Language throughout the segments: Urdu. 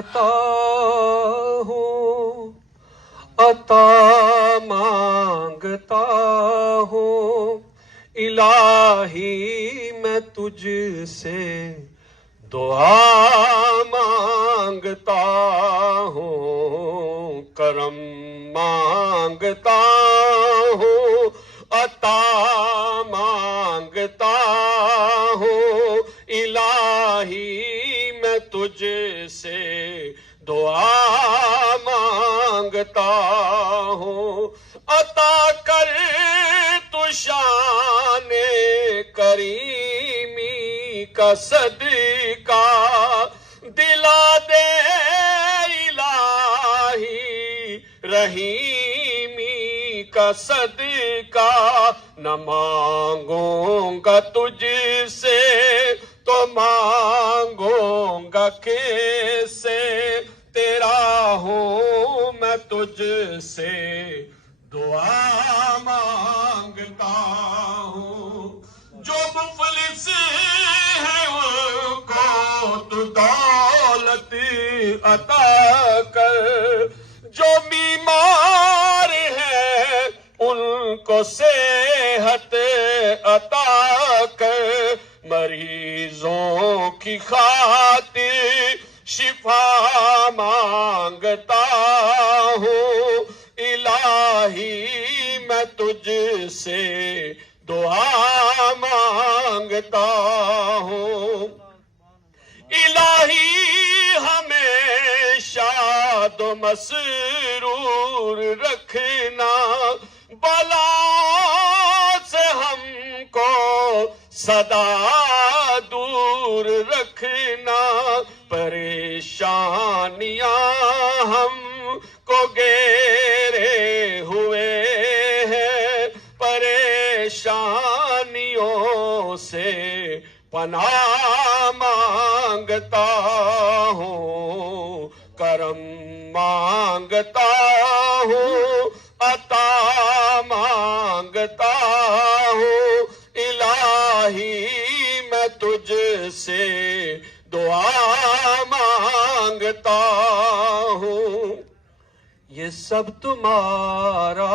مانگتا ہوں، عطا مانگتا ہوں، الہی میں تجھ سے دعا مانگتا ہوں، کرم مانگتا ہوں، عطا مانگتا ہوں، الہی میں تجھ سے دعا مانگتا ہوں، عطا کر تو شان کریمی کا صدقہ، دلا دے الہی رحیمی کا صدقہ، نہ مانگوں گا تجھ سے تو مانگوں گا کس سے، تیرا ہوں میں تجھ سے دعا مانگتا ہوں، جو مفلس ہے ان کو تو دولت عطا کر، جو بیمار ہے ان کو صحت عطا کر، مریضوں کی خاطر شفا مانگتا ہوں، الہی میں تجھ سے دعا مانگتا ہوں، الہی ہمیں شاد و مسرور رکھنا، بلا سے ہم کو سدا دور رکھنا، پریشانیاں ہم کو گھیرے ہوئے ہیں، پریشانیوں سے پناہ مانگتا ہوں، کرم مانگتا ہوں، عطا مانگتا ہوں، الہی میں تجھ سے دعا مانگتا ہوں، یہ سب تمہارا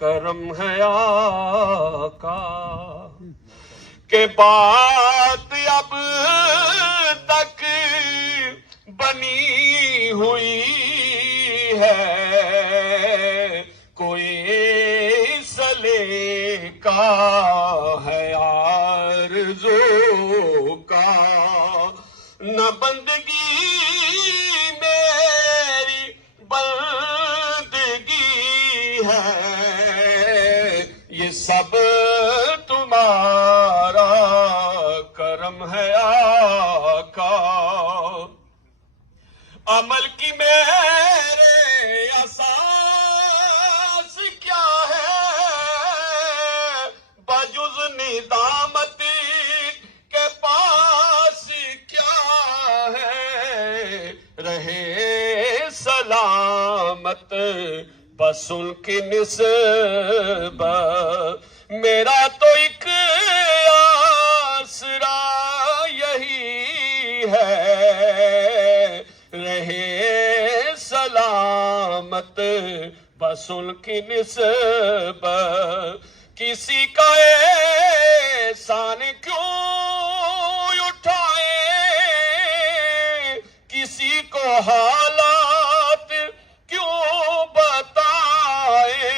کرم ہے آقا، کہ بات اب تک بنی ہوئی ہے، کوئی سلیقہ ہے آرزو کا، نہ بندگی میری بندگی ہے، یہ سب تمہارا کرم ہے آقا، عمل کی میرے اساس کیا ہے، بجز ندامت کے پاس کیا ہے، رہے سلامت بس ان کی نسبت، میرا تو ایک آسرا یہی ہے، رہے سلامت بس ان کی نسبت، کسی کا احسان کیوں اٹھائے، کسی کو حالات کیوں بتائے،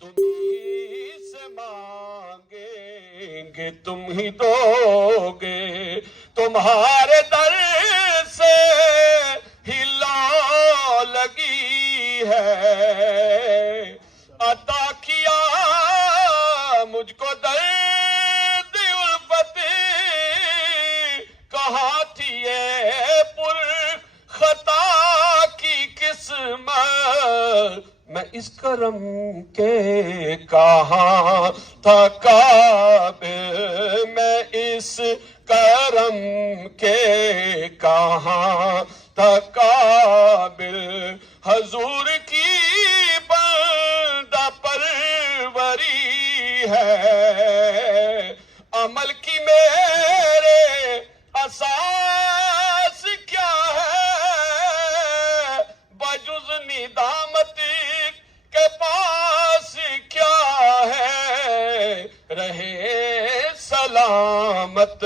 تم ہی سے مانگیں گے تم ہی دو گے، تمہارے در سے ہی لو لگی ہے، عطا کیا مجھ کو درد الفت، کہاں تھی یہ پر خطا کی قسمت، میں اس کرم کے کہاں تھا قابل، میں اس کرم کے کہاں تھا قابل، حضور کی بندہ پروری ہے، عمل کی میرے اساس کیا ہے، رہے سلامت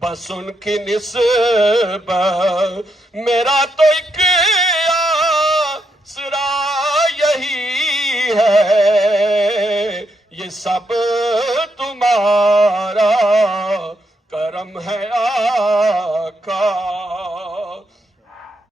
بس ان کی نسبت. میرا تو ایک آسرا یہی ہے، یہ سب تمہارا کرم ہے آقا.